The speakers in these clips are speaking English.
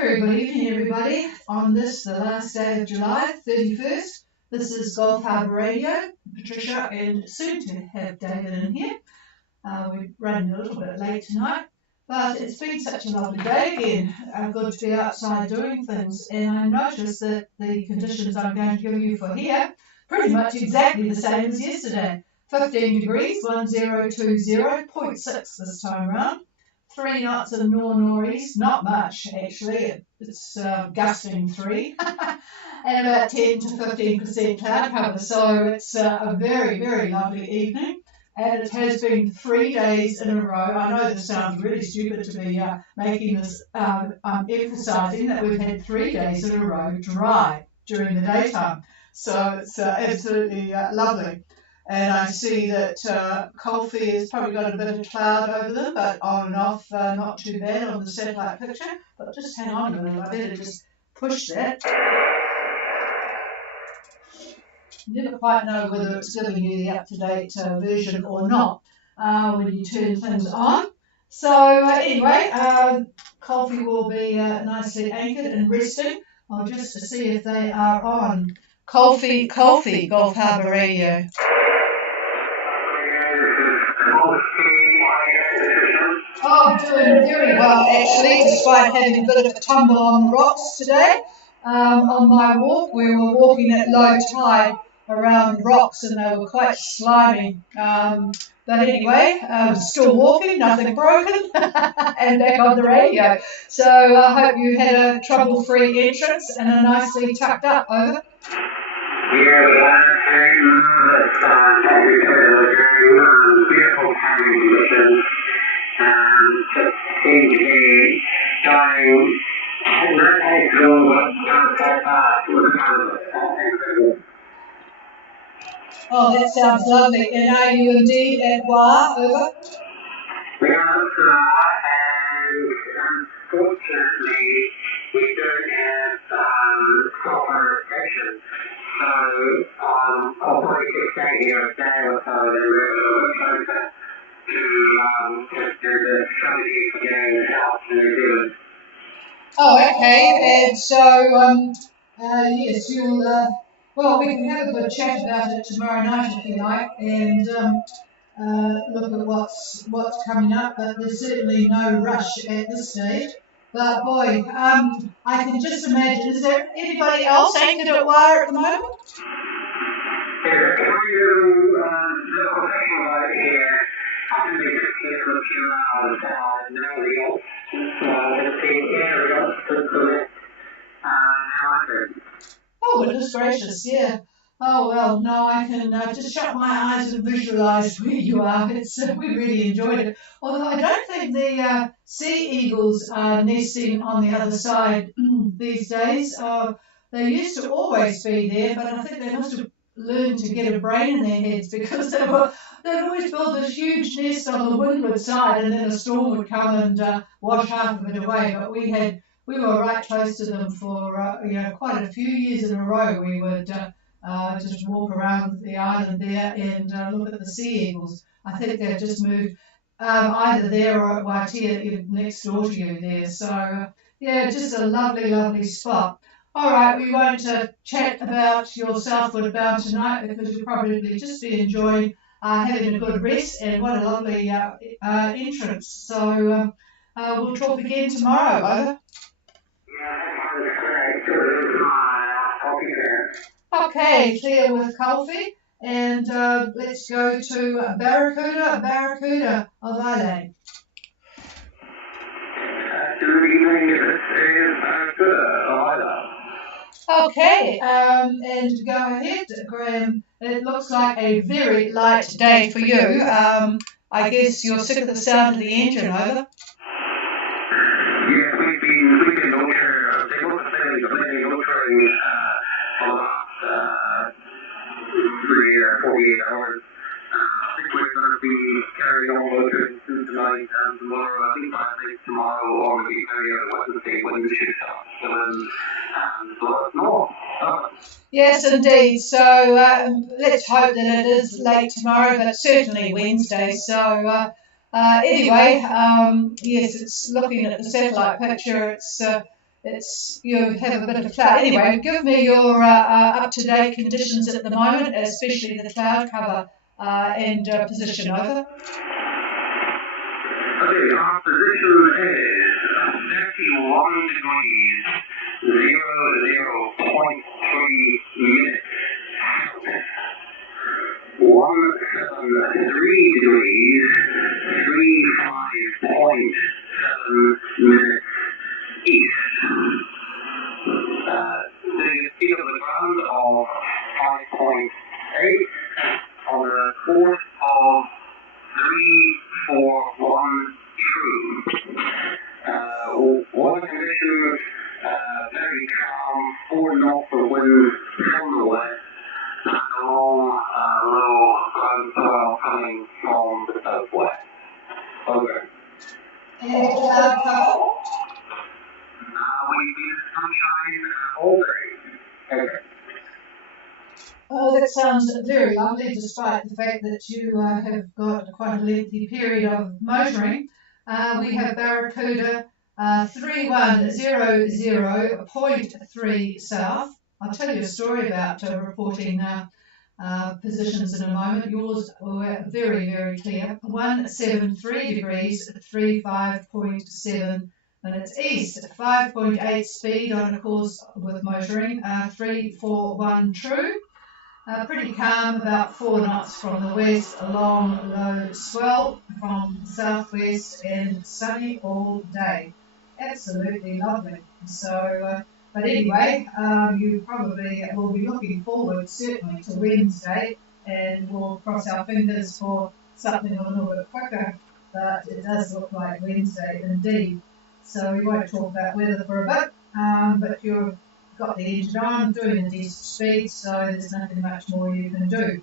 very good evening, everybody. On this, the last day of July, 31st, this is Gulf Harbour Radio. Patricia and soon to have David in here. We're running a little bit late tonight, but it's been such a lovely day again. Good to be outside doing things, and I noticed that the conditions I'm going to give you for here pretty much exactly the same as yesterday. 15 degrees, 1020, 0.6 this time round. 3 knots of north-northeast, not much actually, it's gusting 3, and about 10 to 15% cloud cover, so it's a very, very lovely evening, and it has been 3 days in a row. I know this sounds really stupid to be making this, emphasising that we've had 3 days in a row dry during the daytime, so it's absolutely lovely. And I see that Coalfie has probably got a bit of cloud over them, but on and off, not too bad on the satellite picture. But just hang on a minute, I better just push that. Never quite know whether it's giving you the up-to-date version or not when you turn things on. So anyway, Coalfie will be nicely anchored and resting. I'll just see if they are on. Coalfie, Gulf Harbour Radio. Oh, doing very well actually, despite having a bit of a tumble on the rocks today. On my walk, we were walking at low tide around rocks and they were quite slimy. But anyway, still walking, nothing broken, and back on the radio. So I hope you had a trouble-free entrance and are nicely tucked up. Over. Beautiful cabin conditions. Just seems to be going very through Oh, that sounds lovely. And are you indeed at Wa? Over. We are at Wa, and unfortunately, we don't have proper protection. So I'll probably just stay here a day or so and then we're closer to the strategy for getting out to New Zealand. Oh, okay. And so, yes, you'll, well, we can have a good chat about it tomorrow night if you like, and look at what's coming up, but there's certainly no rush at this stage. But boy, I can just imagine, is there anybody else anchored at Wire at the moment? There's a few local people over here. I think they just here for a few hours. Nobody else. There's the area to collect 100. Oh, goodness gracious, yeah. Oh, well, no, I can just shut my eyes and visualise where you are. We really enjoyed it. Although I don't think the sea eagles are nesting on the other side these days. They used to always be there, but I think they must have learned to get a brain in their heads because they'd always build this huge nest on the windward side and then a storm would come and wash half of it away. But we were right close to them for quite a few years in a row. We would just walk around the island there and look at the sea eagles. I think they've just moved either there or at Waitea next door to you there. So, yeah, just a lovely, lovely spot. All right, we won't chat about your southward bound tonight because you'll probably just be enjoying having a good rest, and what a lovely entrance. So we'll talk again tomorrow. Over. Okay, clear with Coalfie, and let's go to Barracuda of Ireland. Good evening, this is Barracuda of Ireland. Okay, and go ahead, Graham. It looks like a very light day for you. I guess you're sick of the sound of the engine, over. Yeah, we've been motoring, they both plenty motoring for the last 3 or 48 hours. I think we're going to be carrying on motoring through tonight and tomorrow. I think tomorrow or maybe carry on Wednesday when we should start filling and north. Yes, indeed. So let's hope that it is late tomorrow, but certainly Wednesday. So anyway, yes, it's looking at the satellite picture. It's you have a bit of cloud. Anyway, give me your up-to-date conditions at the moment, especially the cloud cover and position. Over. Okay, our position is 31 degrees, 00.3 minutes. 173 degrees, 35.7 minutes east. The speed of the ground of 5.8 on the course of 341 true. Water conditions very calm, 4 knots of wind from the west, and a long low ground swell coming from the southwest. Over. And cloud cover? We see sunshine all day. Okay. Oh, that sounds very lovely, despite the fact that you have got quite a lengthy period of motoring. We have Barracuda 3100.3 south. I'll tell you a story about reporting positions in a moment. Yours were very, very clear. 173 degrees, 35.7 minutes east, 5.8 speed on a course with motoring, 341 true. Pretty calm, about 4 knots from the west, a long low swell from the southwest, and sunny all day. Absolutely lovely. So, but anyway, you probably will be looking forward certainly to Wednesday, and we'll cross our fingers for something a little bit quicker, but it does look like Wednesday indeed. So we won't talk about weather for a bit, but you're got the engine on, doing a decent speed, so there's nothing much more you can do.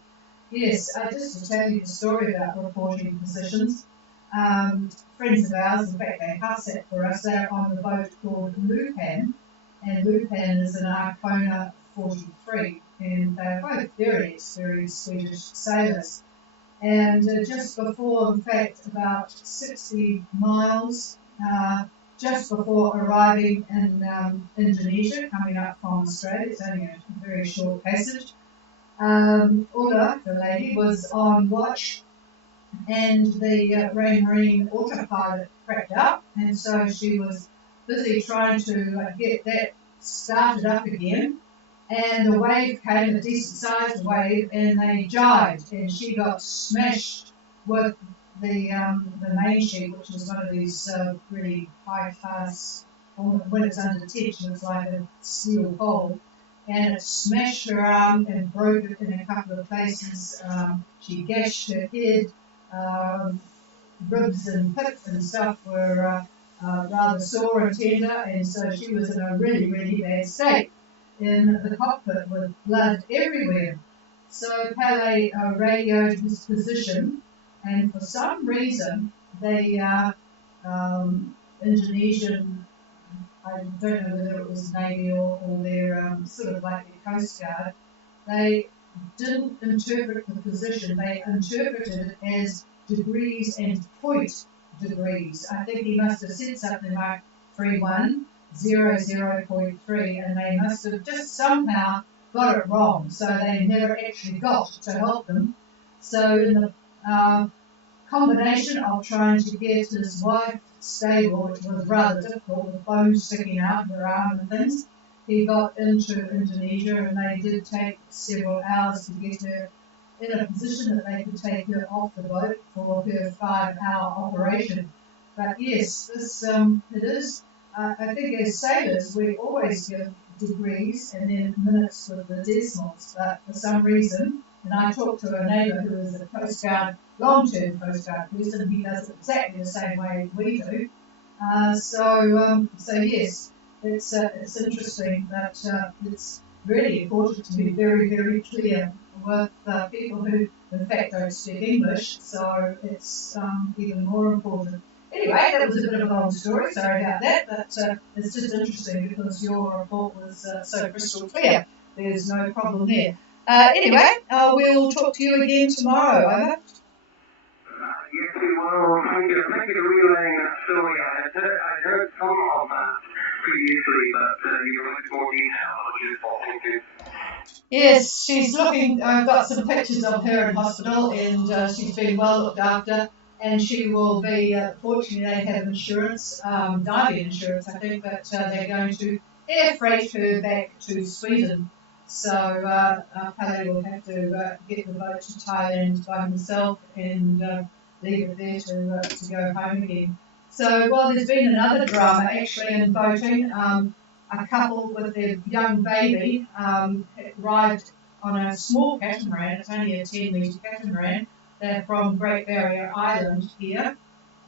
Yes, just to tell you the story about reporting positions, friends of ours, in fact they house it for us, they're on the boat called Lupan, and Lupan is an Arcona 43, and they're both very experienced Swedish sailors. And just before, in fact, about 60 miles, just before arriving in Indonesia, coming up from Australia, it's only a very short passage, Ulla, the lady, was on watch, and the Rain Marine autopilot cracked up, and so she was busy trying to get that started up again, and the wave came, a decent sized wave, and they jived, and she got smashed with the main sheet, which was one of these really high class, when it's under tension, it's like a steel pole, and it smashed her arm and broke it in a couple of places. She gashed her head, ribs and hips and stuff were rather sore and tender, and so she was in a really, really bad state in the cockpit with blood everywhere. So Pele radioed his position, and for some reason the Indonesian, I don't know whether it was Navy or their sort of like the Coast Guard, they didn't interpret the position, they interpreted it as degrees and point degrees. I think he must have said something like 3100.3, and they must have just somehow got it wrong, so they never actually got to help them. So in the combination of trying to get his wife stable, which was rather difficult, with bones sticking out of her arm and things, he got into Indonesia, and they did take several hours to get her in a position that they could take her off the boat for her 5-hour operation. But yes, this it is. I think as sailors we always give degrees and then minutes with the decimals, but for some reason, and I talked to a neighbour who is a Coast Guard, long-term Coast Guard person, he does it exactly the same way we do. So yes, it's interesting that it's really important to be very, very clear with people who in fact don't speak English, so it's even more important. Anyway, that was a bit of a long story, sorry about that, but it's just interesting because your report was so crystal clear. There's no problem there. Anyway, we'll talk to you again tomorrow, over. Yes, we will. Thank you for relaying that story. I heard some of that. previously, but you went into more detail on what you thought. Thank you. Yes, she's looking. I've got some pictures of her in hospital, and she's been well looked after. And she will be. Fortunately, they have insurance, diving insurance, I think, but they're going to air freight her back to Sweden. So Pele will have to get the boat to Thailand by himself and leave it there to go home again. So, well, there's been another drama actually in boating. A couple with their young baby arrived on a small catamaran. It's only a 10-metre catamaran. They're from Great Barrier Island here,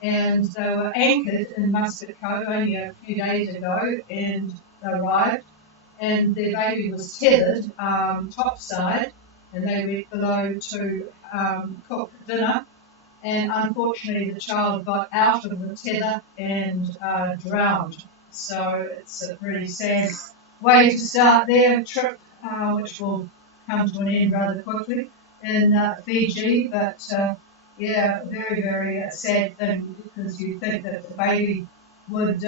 and they were anchored in Muscat Cove only a few days ago, and they arrived, and their baby was tethered topside, and they went below to cook dinner, and unfortunately the child got out of the tether and drowned. So it's a really sad way to start their trip, which will come to an end rather quickly in Fiji. But yeah, very, very sad thing, because you think that the baby would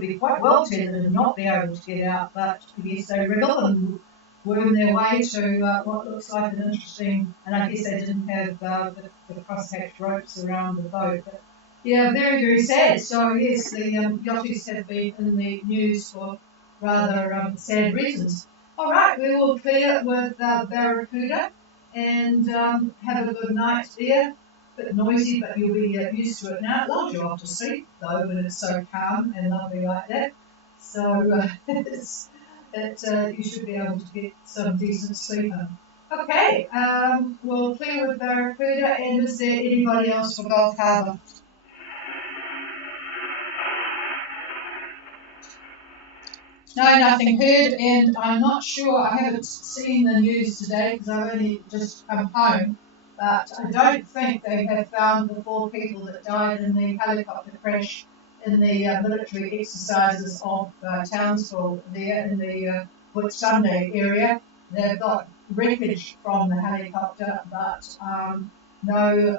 be quite well tethered and not be able to get out. But yes, they wriggle and worm their way to what looks like an interesting, and I guess they didn't have the crosshatch ropes around the boat. But yeah, very, very sad. So yes, the yachties have been in the news for rather sad reasons. All right, we will clear with Barracuda and have a good night there. Bit noisy, but you'll be used to it now. It lulls you off to sleep, though, when it's so calm and lovely like that. So you should be able to get some decent sleep in. Okay, we'll clear with Barracuda, and is there anybody else for Gulf Harbour? No, nothing heard, and I'm not sure, I haven't seen the news today because I've only just come home, but I don't think they have found the 4 people that died in the helicopter crash in the military exercises of Townsville there in the Whitsunday area. They've got wreckage from the helicopter, but no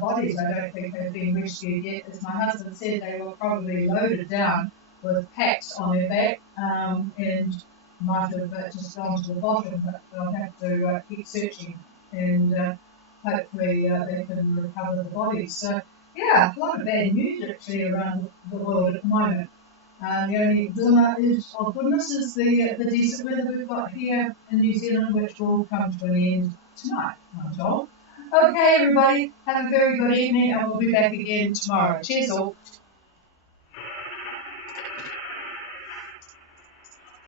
bodies, I don't think, have been rescued yet. As my husband said, they were probably loaded down with packs on their back and might have just gone to the bottom, but they'll have to keep searching and hopefully they can recover the bodies. So yeah, a lot of bad news actually around the world at the moment. The only glimmer of goodness is the decent weather we've got here in New Zealand, which will come to an end tonight, I'm told. Okay, everybody, have a very good evening, and we'll be back again tomorrow. Cheers all.